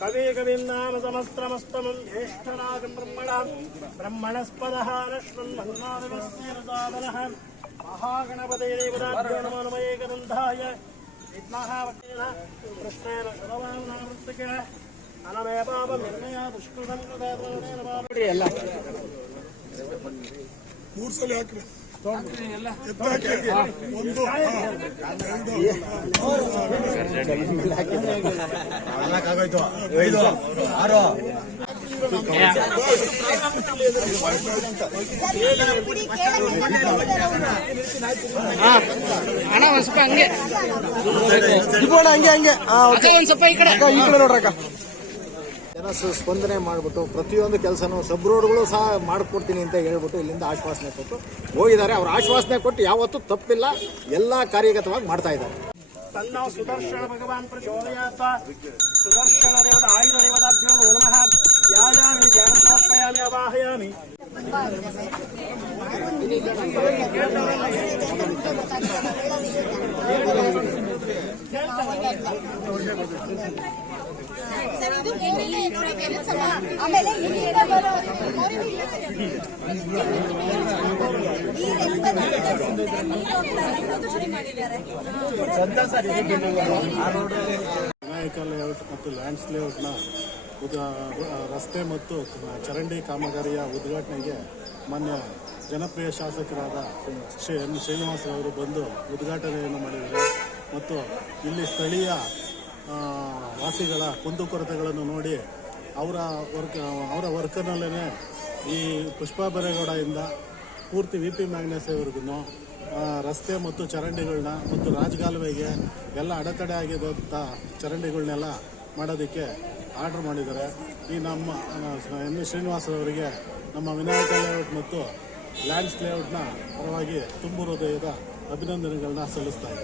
कवि कवीनाम समस्त्रमस्तमं ज्येष्ठराजं ब्रह्मणस्पदः लक्ष्मणः महागणपतये देवताभ्यो नमो नमः एकदन्ताय विद्मः वक्रेण कृष्णेन सर्वनामृतके अनमे पापमिर्मय दुष्कृतं कृतेन पापे ಎಲ್ಲ ಮೂರು ಸಲ ಹಾಕ್ರಿ ಎಲ್ಲ ಒಂದು ಆಗೋಯ್ತು 5 6 ಅಣ್ಣ ಒಂದ್ ಸ್ವಲ್ಪ ಹಂಗೆ ಒಂದ್ ಸ್ವಲ್ಪ ಈ ಕಡೆ ನೋಡ್ರಕ್ಕ. ಜನ ಸ್ಪಂದನೆ ಮಾಡಿಬಿಟ್ಟು ಪ್ರತಿಯೊಂದು ಕೆಲಸನೂ ಸಬ್ ರೋಡ್ಗಳು ಸಹ ಮಾಡಿಕೊಡ್ತೀನಿ ಅಂತ ಹೇಳ್ಬಿಟ್ಟು ಇಲ್ಲಿಂದ ಆಶ್ವಾಸನೆ ಕೊಟ್ಟು ಹೋಗಿದ್ದಾರೆ. ಅವ್ರ ಆಶ್ವಾಸನೆ ಕೊಟ್ಟು ಯಾವತ್ತೂ ತಪ್ಪಿಲ್ಲ, ಎಲ್ಲ ಕಾರ್ಯಗತವಾಗಿ ಮಾಡ್ತಾ ಇದ್ದಾರೆ. ತನ್ನ ಸುದರ್ಶನ ಭಗವಾನ್ ಪ್ರಚೋದಯಾತ್ ಸುದರ್ಶನ ದೇವತ ಆಯುಧ ದೇವತಾಭ್ಯೋ ನಮಃ ಧ್ಯಾಯಾಮಿ ಧ್ಯಾನ ಸಮರ್ಪಯಾಮಿ ಅವಾಹಯಾಮಿ. ಆಮೇಲೆ ವಿನಾಯಕ ಲೇಔಟ್ ಮತ್ತು ಲ್ಯಾಂಡ್ಸ್ ಲೇಔಟ್ನ ರಸ್ತೆ ಮತ್ತು ಚರಂಡಿ ಕಾಮಗಾರಿಯ ಉದ್ಘಾಟನೆಗೆ ಮಾನ್ಯ ಜನಪ್ರಿಯ ಶಾಸಕರಾದ ಎನ್ ಶ್ರೀನಿವಾಸ್ ಅವರು ಬಂದು ಉದ್ಘಾಟನೆಯನ್ನು ಮಾಡಿದ್ದಾರೆ. ಮತ್ತು ಇಲ್ಲಿ ಸ್ಥಳೀಯ ವಾಸಿಗಳ ಕುಂದುಕೊರತೆಗಳನ್ನು ನೋಡಿ ಅವರ ವರ್ಕರ್ನಲ್ಲೇ ಈ ಪುಷ್ಪಾ ಬರೇಗೌಡದಿಂದ ಪೂರ್ತಿ ವಿ ಪಿ ಮ್ಯಾಗ್ನೆಸ್ವರೆಗೂ ರಸ್ತೆ ಮತ್ತು ಚರಂಡಿಗಳನ್ನ ಮತ್ತು ರಾಜಗಾಲುವೆಗೆ ಎಲ್ಲ ಅಡೆತಡೆ ಆಗಿದ್ದಂಥ ಚರಂಡಿಗಳನ್ನೆಲ್ಲ ಮಾಡೋದಕ್ಕೆ ಆರ್ಡರ್ ಮಾಡಿದ್ದಾರೆ. ಈ ನಮ್ಮ ಎನ್ ಶ್ರೀನಿವಾಸ್ ಅವರಿಗೆ ನಮ್ಮ ವಿನಾಯಕ ಲೇಔಟ್ ಮತ್ತು ಲ್ಯಾಂಡ್ಸ್ ಲೇಔಟ್ನ ಪರವಾಗಿ ತುಂಬು ಹೃದಯದ ಅಭಿನಂದನೆಗಳನ್ನ ಸಲ್ಲಿಸ್ತಾ ಇದ್ದಾರೆ.